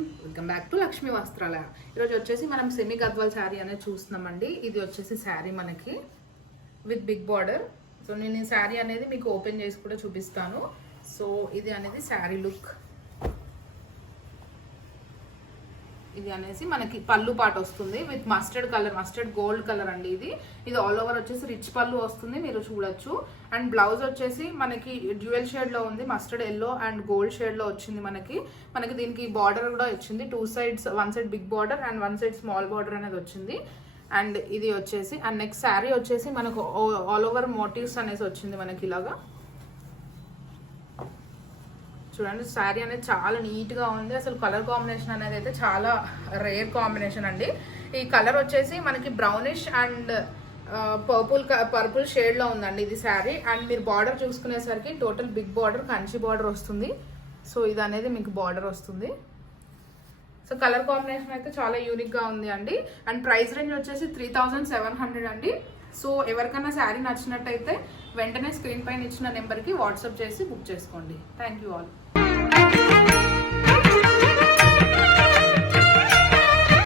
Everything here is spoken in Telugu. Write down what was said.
Welcome back to Lakshmi Vastralaya. ఈరోజు వచ్చేసి మనం సెమీ గద్వాల్ శారీ అనేది చూస్తున్నామండి. ఇది వచ్చేసి శారీ మనకి విత్ బిగ్ బార్డర్. సో నేను ఈ శారీ అనేది మీకు ఓపెన్ చేసి కూడా చూపిస్తాను. సో ఇది అనేది శారీ లుక్. ఇది అనేసి మనకి పళ్ళు పాట వస్తుంది with mustard colour, mustard gold colour అండి. ఇది ఆల్ ఓవర్ వచ్చేసి రిచ్ పళ్ళు వస్తుంది, మీరు చూడొచ్చు. అండ్ బ్లౌజ్ వచ్చేసి మనకి డ్యూయల్ షేడ్ లో ఉంది, mustard yellow and gold shade లో వచ్చింది. మనకి దీనికి బార్డర్ కూడా వచ్చింది, 2 sides, 1 side big border and 1 side small border అనేది వచ్చింది. అండ్ ఇది వచ్చేసి అండ్ నెక్స్ట్ శారీ వచ్చేసి మనకు ఆల్ ఓవర్ మోటివ్స్ అనేసి వచ్చింది మనకి ఇలాగా. చూడండి శారీ అనేది చాలా నీట్గా ఉంది. అసలు కలర్ కాంబినేషన్ అనేది అయితే చాలా రేర్ కాంబినేషన్ అండి. ఈ కలర్ వచ్చేసి మనకి బ్రౌనిష్ అండ్ పర్పుల్ షేడ్లో ఉందండి ఇది శారీ. అండ్ మీరు బార్డర్ చూసుకునేసరికి total big border, Kanchi border వస్తుంది. సో ఇది అనేది మీకు బార్డర్ వస్తుంది. సో కలర్ కాంబినేషన్ అయితే చాలా యూనిక్గా ఉంది అండి. అండ్ ప్రైస్ రేంజ్ వచ్చేసి 3700 అండి. సో ఎవరికైనా శారీ నచ్చినట్టయితే వెంటనే స్క్రీన్ పైన ఇచ్చిన నెంబర్కి వాట్సాప్ చేసి బుక్ చేసుకోండి. Thank you all.